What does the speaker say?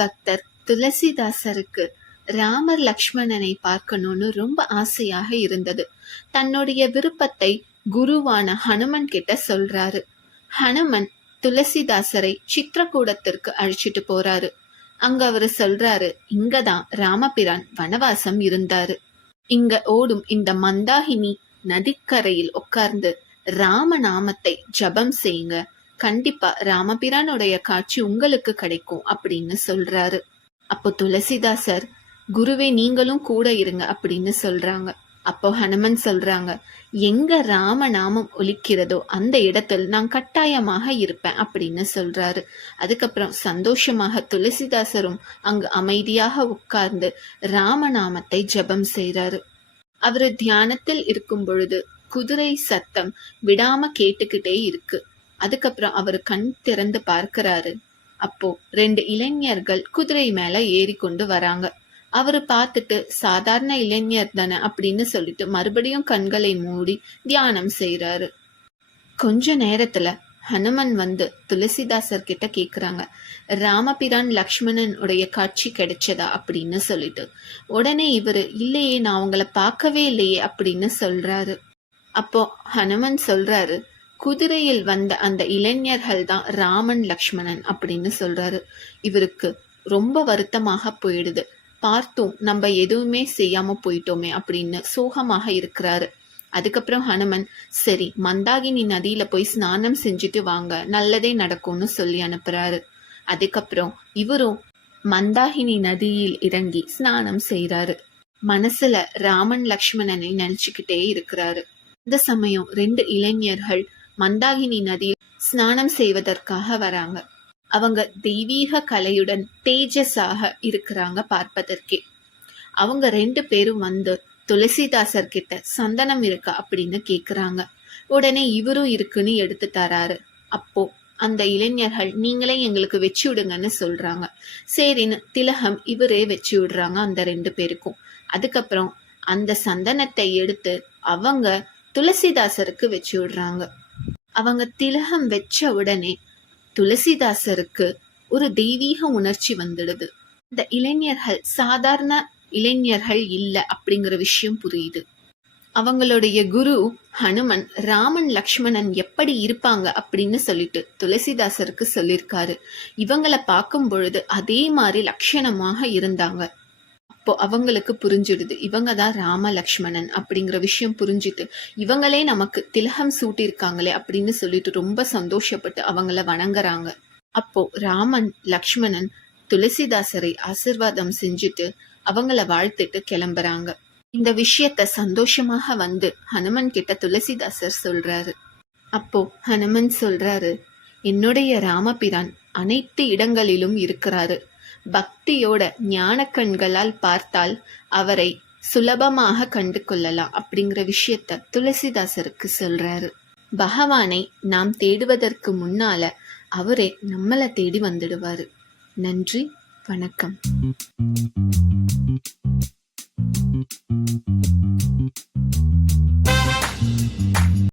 பக்தர் துளசிதாசருக்கு ராமர் லக்ஷ்மணனை பார்க்கணும்னு ரொம்ப ஆசையாக இருந்தது. தன்னுடைய விருப்பத்தை குருவான ஹனுமன் கிட்ட சொல்றாரு. ஹனுமன் துளசிதாசரை சித்திரக்கூடத்திற்கு அழைச்சிட்டு போறாரு. அங்க அவரு சொல்றாரு, இங்கதான் ராமபிரான் வனவாசம் இருந்தாரு. இங்க ஓடும் இந்த மந்தாகினி நதிக்கரையில் உட்கார்ந்து ராமநாமத்தை ஜபம் செய்யுங்க, கண்டிப்பா ராமபிரானுடைய காட்சி உங்களுக்கு கிடைக்கும் அப்படின்னு சொல்றாரு. அப்போ துளசிதாசர், குருவே நீங்களும் கூட இருங்க அப்படின்னு சொல்றாங்க. அப்போ ஹனுமன் சொல்றாங்க, எங்க ராமநாமம் ஒலிக்கிறதோ அந்த இடத்தில் நான் கட்டாயமாக இருப்பேன் அப்படின்னு சொல்றாரு. அதுக்கப்புறம் சந்தோஷமாக துளசிதாசரும் அங்கு அமைதியாக உட்கார்ந்து ராமநாமத்தை ஜபம் செய்றாரு. அவரு தியானத்தில் இருக்கும் பொழுது குதிரை சத்தம் விடாம கேட்டுக்கிட்டே இருக்கு. அதுக்கப்புறம் அவரு கண் திறந்து பார்க்கிறாரு. அப்போ 2 இளைஞர்கள் குதிரை மேல ஏறி கொண்டு வராங்க. அவரு பார்த்துட்டு சாதாரண இளைஞர் தானே அப்படின்னு சொல்லிட்டு மறுபடியும் கண்களை மூடி தியானம் செய்யறாரு. கொஞ்ச நேரத்துல ஹனுமன் வந்து துளசிதாசர் கிட்ட கேக்குறாங்க, ராமபிரான் லக்ஷ்மணன் உடைய காட்சி கிடைச்சதா அப்படின்னு சொல்லிட்டு. உடனே இவரு, இல்லையே, நான் அவங்கள பார்க்கவே இல்லையே அப்படின்னு சொல்றாரு. அப்போ ஹனுமன் சொல்றாரு, குதிரையில் வந்த அந்த இளைஞர்கள் தான் ராமன் லக்ஷ்மணன் அப்படின்னு சொல்றாரு. இவருக்கு ரொம்ப வருத்தமாக போயிடுது. பார்த்தும் நம்ம எதுவுமே செய்யாம போயிட்டோமே அப்படின்னு சோகமாக இருக்கிறாரு. அதுக்கப்புறம் ஹனுமன், சரி மந்தாகினி நதியில போய் ஸ்நானம் செஞ்சுட்டு வாங்க, நல்லதே நடக்கும்னு சொல்லி அனுப்புறாரு. அதுக்கப்புறம் இவரும் மந்தாகினி நதியில் இறங்கி ஸ்நானம் செய்யறாரு. மனசுல ராமன் லக்ஷ்மணனை நினைச்சுக்கிட்டே இருக்கிறாரு. இந்த சமயம் 2 இளைஞர்கள் மந்தாகினி நதியில் ஸ்நானம் செய்வதற்காக வராங்க. அவங்க தெய்வீக கலையுடன் தேஜஸாக இருக்கிறாங்க பார்ப்பதற்கே. அவங்க 2 பேரும் வந்து துளசிதாசர் கிட்ட சந்தனம் இருக்கா அப்படின்னு கேக்குறாங்க. உடனே இவரும் இருக்குன்னு எடுத்து தராரு. அப்போ அந்த இளைஞர்கள், நீங்களே எங்களுக்கு வச்சு விடுங்கன்னு சொல்றாங்க. சரின்னு திலகம் இவரே வச்சு விடுறாங்க அந்த 2 பேருக்கும். அதுக்கப்புறம் அந்த சந்தனத்தை எடுத்து அவங்க துளசிதாசருக்கு வச்சு விடுறாங்க. அவங்க திலகம் வச்ச உடனே துளசிதாசருக்கு ஒரு தெய்வீக உணர்ச்சி வந்துடுது. இந்த இளைஞர்கள் சாதாரண இளைஞர்கள் இல்ல அப்படிங்கிற விஷயம் புரியுது. அவங்களுடைய குரு ஹனுமன் ராமன் லக்ஷ்மணன் எப்படி இருப்பாங்க அப்படின்னு சொல்லிட்டு துளசிதாசருக்கு சொல்லியிருக்காரு. இவங்களை பார்க்கும் பொழுது அதே மாதிரி லட்சணமாக இருந்தாங்க. அப்போ அவங்களுக்கு புரிஞ்சிடுது, இவங்க தான் ராம லக்ஷ்மணன் அப்படிங்கிற விஷயம் புரிஞ்சுட்டு, இவங்களே நமக்கு திலகம் சூட்டியிருக்காங்களே அப்படின்னு சொல்லிட்டு ரொம்ப சந்தோஷப்பட்டு அவங்கள வணங்குறாங்க. அப்போ ராமன் லக்ஷ்மணன் துளசிதாசரை ஆசிர்வாதம் செஞ்சுட்டு அவங்கள வாழ்த்துட்டு கிளம்புறாங்க. இந்த விஷயத்த சந்தோஷமாக வந்து ஹனுமன் கிட்ட துளசிதாசர் சொல்றாரு. அப்போ ஹனுமன் சொல்றாரு, என்னுடைய ராமபிரான் அனைத்து இடங்களிலும் இருக்கிறாரு. பக்தியோட ஞான கண்களால் பார்த்தால் அவரை சுலபமாக கண்டு கொள்ளலாம் அப்படிங்கிற விஷயத்த துளசிதாசருக்கு சொல்றாரு. பகவானை நாம் தேடுவதற்கு முன்னால அவரே நம்மளை தேடி வந்துடுவாரு. நன்றி, வணக்கம்.